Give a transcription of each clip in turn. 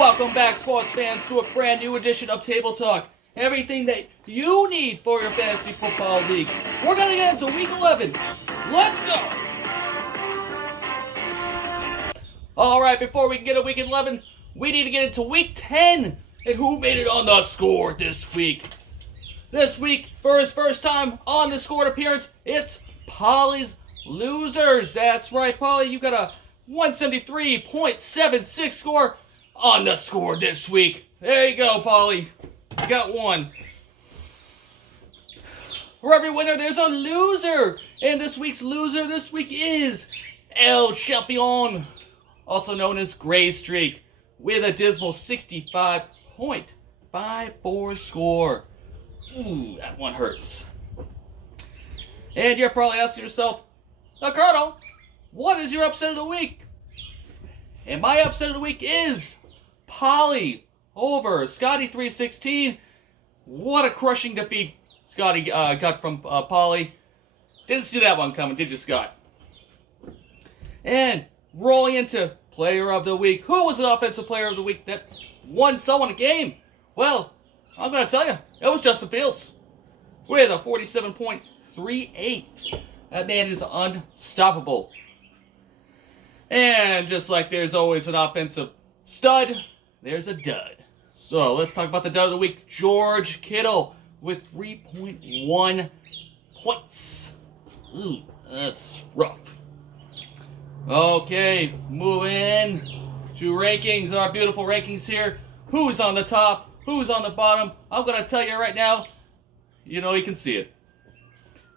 Welcome back, sports fans, to a brand new edition of Table Talk. Everything that you need for your fantasy football league. We're going to get into week 11. Let's go! Alright, before we can get to week 11, we need to get into week 10. And who made it on the score this week? This week, for his first time on the scored appearance, it's Polly's Losers. That's right, Polly, you got a 173.76 score on the score this week. There you go, Polly. You got one. For every winner, there's a loser. And this week's loser this week is El Champion, also known as Gray Streak, with a dismal 65.54 score. Ooh, that one hurts. And you're probably asking yourself, now, Colonel, what is your upset of the week? And my upset of the week is Polly over Scotty 316. What a crushing defeat Scotty got from Polly. Didn't see that one coming, did you, Scott? And rolling into Player of the Week. Who was an offensive player of the week that won someone a game? Well, I'm going to tell you, it was Justin Fields with a 47.38. That man is unstoppable. And just like there's always an offensive stud, there's a dud. So let's talk about the dud of the week. George Kittle with 3.1 points. Ooh, that's rough. Okay, moving to rankings. Our beautiful rankings here. Who's on the top? Who's on the bottom? I'm going to tell you right now. You know you can see it.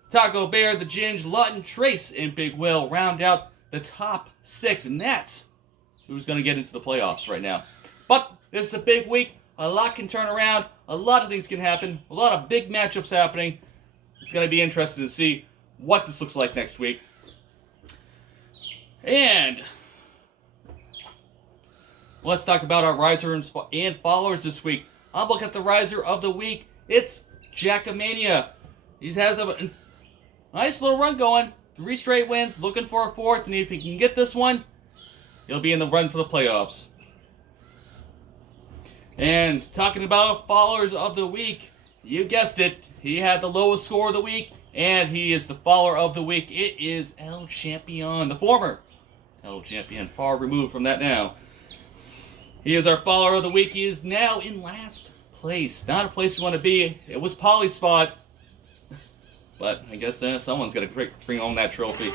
Taco Bear, the Ginge, Lutton, Trace, and Big Will round out the top 6. And that's who's going to get into the playoffs right now. But this is a big week. A lot can turn around. A lot of things can happen. A lot of big matchups happening. It's going to be interesting to see what this looks like next week. And let's talk about our risers and followers this week. I'm looking at the riser of the week. It's Jackamania. He has a nice little run going. 3 straight wins, looking for a 4th. And if he can get this one, he'll be in the run for the playoffs. And talking about followers of the week, you guessed it. He had the lowest score of the week, and he is the follower of the week. It is El Champion, the former El Champion, far removed from that now. He is our follower of the week. He is now in last place. Not a place you want to be. It was Polly's spot. But I guess someone's going to bring home that trophy.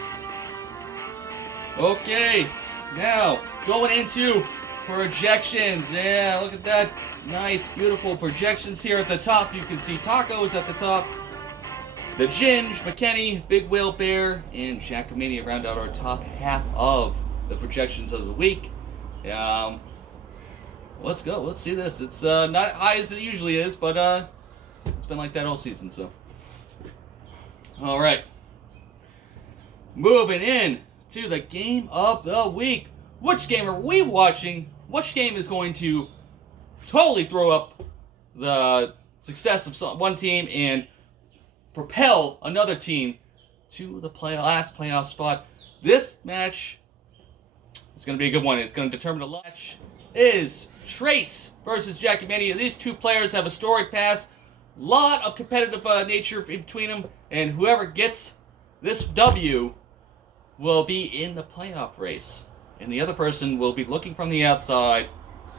Okay, now going into projections. Yeah, look at that. Nice, beautiful projections here at the top. You can see Tacos at the top. The Ginge, McKinney, Big Will Bear, and Jackamania round out our top half of the projections of the week. Let's go. Let's see this. It's not high as it usually is, but it's been like that all season, so. All right. Moving in to the game of the week. Which game are we watching? Which game is going to totally throw up the success of one team and propel another team to the last playoff spot? This match is going to be a good one. It's going to determine the match. Is Trace versus Jackamania. These two players have a storied past. Lot of competitive nature between them, and whoever gets this W will be in the playoff race. And the other person will be looking from the outside,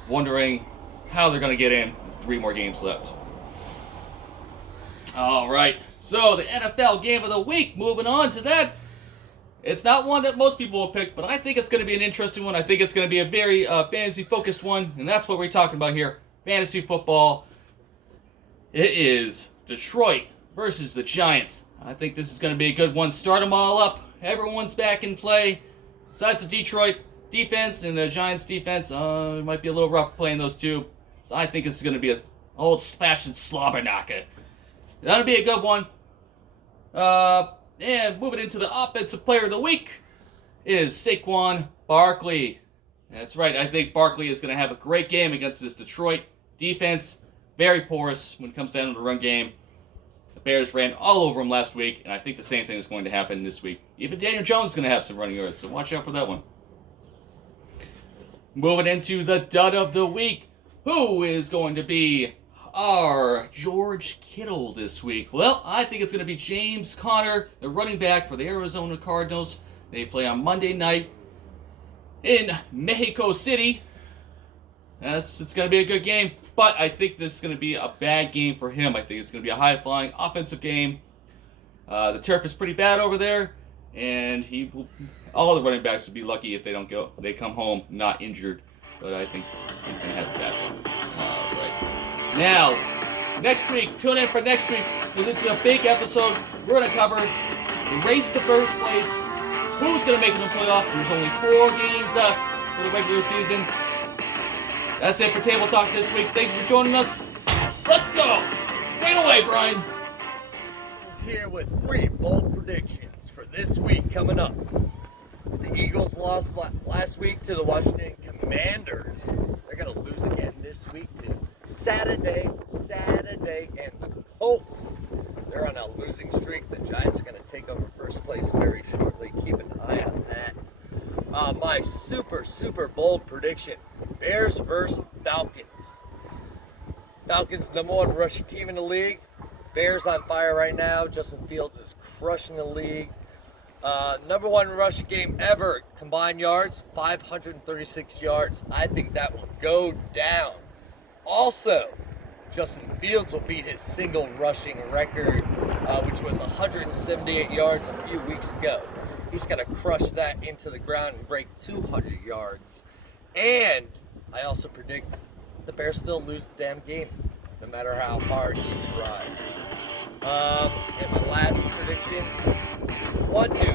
wondering how they're going to get in. 3 more games left. All right, so the NFL game of the week, moving on to that. It's not one that most people will pick, but I think it's going to be an interesting one. I think it's going to be a very fantasy-focused one, and that's what we're talking about here, fantasy football. It is Detroit versus the Giants. I think this is going to be a good one. Start them all up. Everyone's back in play. Besides the Detroit defense and the Giants defense, it might be a little rough playing those two. So I think this is going to be an old-fashioned slobber knocker. That'll be a good one. And moving into the offensive player of the week is Saquon Barkley. That's right. I think Barkley is going to have a great game against this Detroit defense. Very porous when it comes down to the run game. The Bears ran all over him last week, and I think the same thing is going to happen this week. Even Daniel Jones is going to have some running yards, so watch out for that one. Moving into the dud of the week. Who is going to be our George Kittle this week? Well, I think it's going to be James Conner, the running back for the Arizona Cardinals. They play on Monday night in Mexico City. It's going to be a good game, but I think this is going to be a bad game for him. I think it's going to be a high-flying offensive game. The turf is pretty bad over there, and all the running backs would be lucky if they come home not injured. But I think he's going to have that one. Right. Now, next week, tune in for next week, because it's a big episode. We're going to cover the race to first place. Who's going to make it in the playoffs? There's only 4 games left for the regular season. That's it for Table Talk this week. Thank you for joining us. Let's go. Take it away, Brian. Here with 3 bold predictions for this week coming up. The Eagles lost last week to the Washington Commanders. They're going to lose again this week to Saturday, and the Colts. They're on a losing streak. The Giants are going to take over first place very shortly. Keep an eye on that. My super bold prediction: Bears versus Falcons. Falcons, number 1 rushing team in the league. Bears on fire right now. Justin Fields is crushing the league. Number 1 rushing game ever. Combined yards, 536 yards. I think that will go down. Also, Justin Fields will beat his single rushing record, which was 178 yards a few weeks ago. He's going to crush that into the ground and break 200 yards. And I also predict the Bears still lose the damn game, no matter how hard he tries. And my last prediction, one new